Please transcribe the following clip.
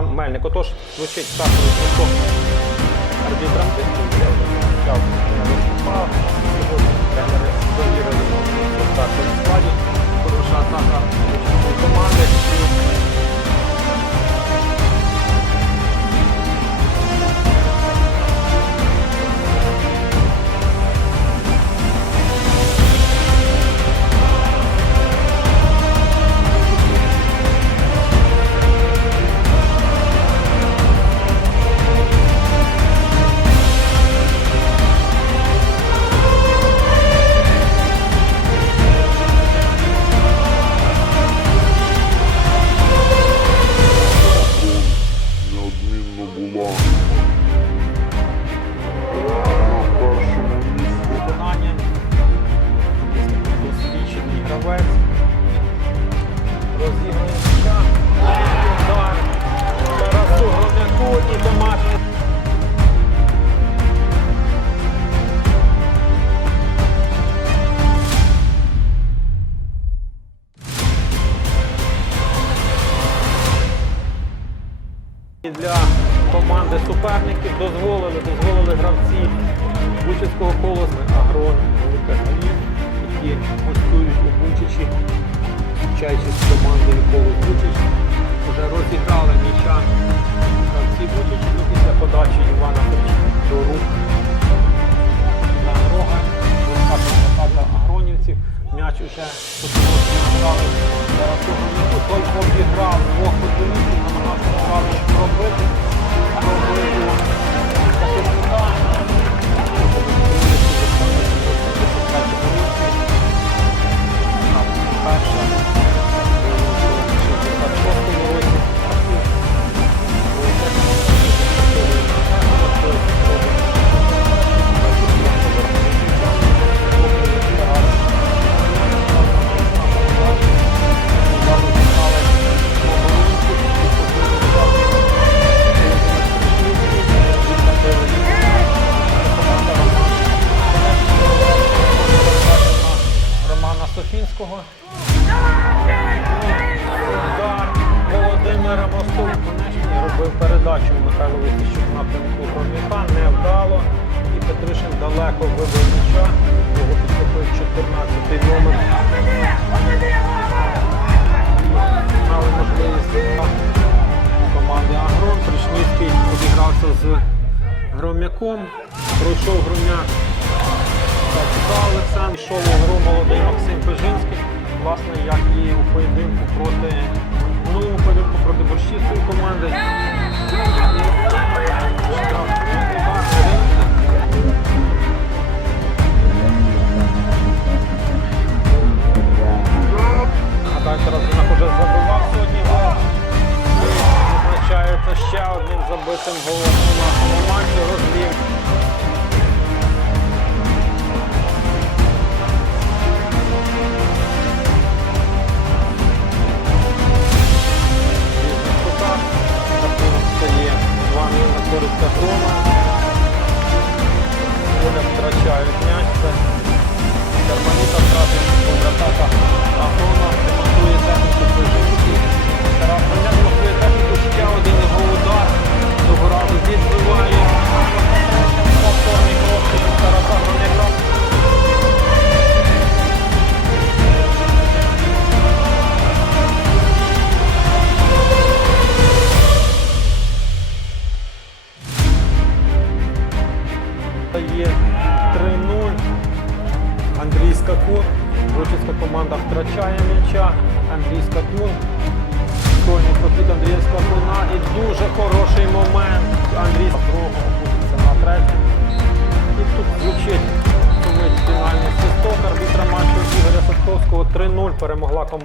Мельник. Отож, звучить так. арбітрам. Команди суперників дозволили, дозволили гравці Бучицького колосу Агрон Велика Галін, які гостюють у Бучичі, вчаючись з командою коло Бучич. Вже розіграли м'яча гравці Бучичі після подачі Івана Ферчі Володимира Мостовнешній робив передачу Михайло Висічук напрямку Хроміка. Невдало. І Петришин далеко вибив м'яча. Його підхопив 14 номер. Мали можливість команди Агрон. Пришнівський обігрався з Громяком. Пройшов Громяк. Цікаво Олександр йшов у гру молодий Максим Пежинський. Власне, як і у поєдинку проти проти борщівської команди. Тарас Гринак уже забивав сьогодні. І ще одним забитим голом користь Агрона. коля втрачають м'яч. Це втратить контратака Агрона. Є 3-0. Андрій Скакун. Вочицька команда втрачає м'яча. Андрій Скакун. Сольний прохід Андрія Скакуна. І дуже хороший момент. Андрій другого опуститься на третій. І тут звучить фінальний свисток арбітра матчу Ігоря Садковського. 3-0 перемогла команда.